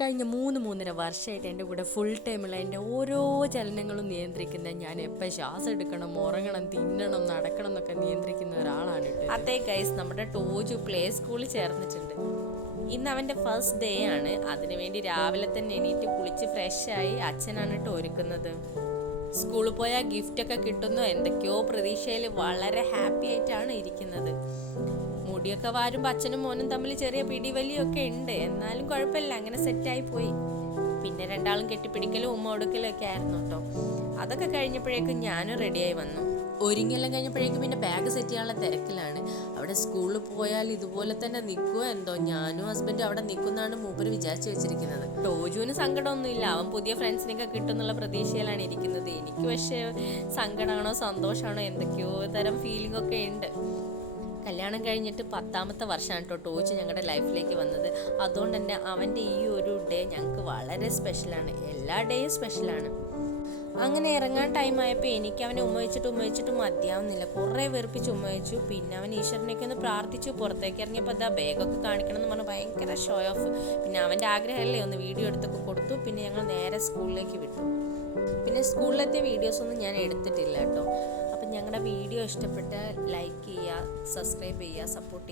കഴിഞ്ഞ 3-3.5 വർഷമായിട്ട് എൻ്റെ കൂടെ ഫുൾ ടൈമുള്ള എൻ്റെ ഓരോ ചലനങ്ങളും നിയന്ത്രിക്കുന്ന, ഞാൻ എപ്പോൾ ശ്വാസം എടുക്കണം, ഉറങ്ങണം, തിന്നണം, നടക്കണം എന്നൊക്കെ നിയന്ത്രിക്കുന്ന ഒരാളാണ് കേട്ടോ. അതെ ഗൈസ്, നമ്മുടെ ടോജു പ്ലേ സ്കൂളിൽ ചേർന്നിട്ടുണ്ട്. ഇന്ന് അവൻ്റെ ഫസ്റ്റ് ഡേ ആണ്. അതിനുവേണ്ടി രാവിലെ തന്നെ എണീറ്റ് കുളിച്ച് ഫ്രഷായി അച്ഛനാണ് കേട്ടോ ഒരുക്കുന്നത്. സ്കൂളിൽ പോയാൽ ഗിഫ്റ്റൊക്കെ കിട്ടുന്നു എന്തൊക്കെയോ പ്രതീക്ഷയിൽ വളരെ ഹാപ്പി ആയിട്ടാണ് ഇരിക്കുന്നത്. മുടിയൊക്കെ വാരുമ്പോൾ അച്ഛനും മോനും തമ്മിൽ ചെറിയ പിടിവലിയൊക്കെ ഉണ്ട്, എന്നാലും കുഴപ്പമില്ല, അങ്ങനെ സെറ്റായി പോയി. പിന്നെ രണ്ടാളും കെട്ടിപ്പിടിക്കലും ഉമ്മ കൊടുക്കലും ഒക്കെ ആയിരുന്നു കേട്ടോ. അതൊക്കെ കഴിഞ്ഞപ്പോഴേക്കും ഞാനും റെഡിയായി വന്നു. ഒരുങ്ങിയെല്ലാം കഴിഞ്ഞപ്പോഴേക്കും പിന്നെ ബാഗ് സെറ്റ് ചെയ്യാനുള്ള തിരക്കിലാണ്. അവിടെ സ്കൂളിൽ പോയാൽ ഇതുപോലെ തന്നെ നിൽക്കുമോ എന്തോ, ഞാനും ഹസ്ബൻഡും അവിടെ നിൽക്കുന്നതാണ് മൂപ്പര് വിചാരിച്ചു വെച്ചിരിക്കുന്നത്. ടോജുവിന് സങ്കടമൊന്നുമില്ല, അവൻ പുതിയ ഫ്രണ്ട്സിനൊക്കെ കിട്ടുന്നുള്ള പ്രതീക്ഷയിലാണ് ഇരിക്കുന്നത്. എനിക്ക് പക്ഷേ സങ്കടമാണോ സന്തോഷമാണോ എന്തൊക്കെയോ തരം ഫീലിംഗ് ഒക്കെ ഉണ്ട്. കല്യാണം കഴിഞ്ഞിട്ട് 10ാമത്തെ വർഷമാണ് കേട്ടോ ടോജു ഞങ്ങളുടെ ലൈഫിലേക്ക് വന്നത്. അതുകൊണ്ട് തന്നെ അവൻ്റെ ഈ ഒരു ഡേ ഞങ്ങൾക്ക് വളരെ സ്പെഷ്യലാണ്, എല്ലാ ഡേയും സ്പെഷ്യലാണ്. അങ്ങനെ ഇറങ്ങാൻ ടൈം ആയപ്പോൾ എനിക്ക് അവനെ ഉമ്മ വെച്ചിട്ട് മതിയാവുന്നില്ല, കുറേ വെറുപ്പിച്ച് ഉമ്മ വെച്ചു. പിന്നെ അവൻ ഈശ്വരനൊക്കെ ഒന്ന് പ്രാർത്ഥിച്ചു. പുറത്തേക്ക് ഇറങ്ങിയപ്പോൾ അതാ ബാഗൊക്കെ കാണിക്കണം എന്ന് പറഞ്ഞ് ഭയങ്കര ഷോ ഓഫ്. പിന്നെ അവൻ്റെ ആഗ്രഹമല്ലേ, ഒന്ന് വീഡിയോ എടുത്തൊക്കെ കൊടുത്തു. പിന്നെ ഞങ്ങൾ നേരെ സ്കൂളിലേക്ക് വിട്ടു. പിന്നെ സ്കൂളിലെത്തിയ വീഡിയോസൊന്നും ഞാൻ എടുത്തിട്ടില്ല കേട്ടോ. അപ്പം ഞങ്ങളുടെ വീഡിയോ ഇഷ്ടപ്പെട്ടാൽ ലൈക്ക് ചെയ്യുക, സബ്സ്ക്രൈബ് ചെയ്യുക, സപ്പോർട്ട് ചെയ്യുക.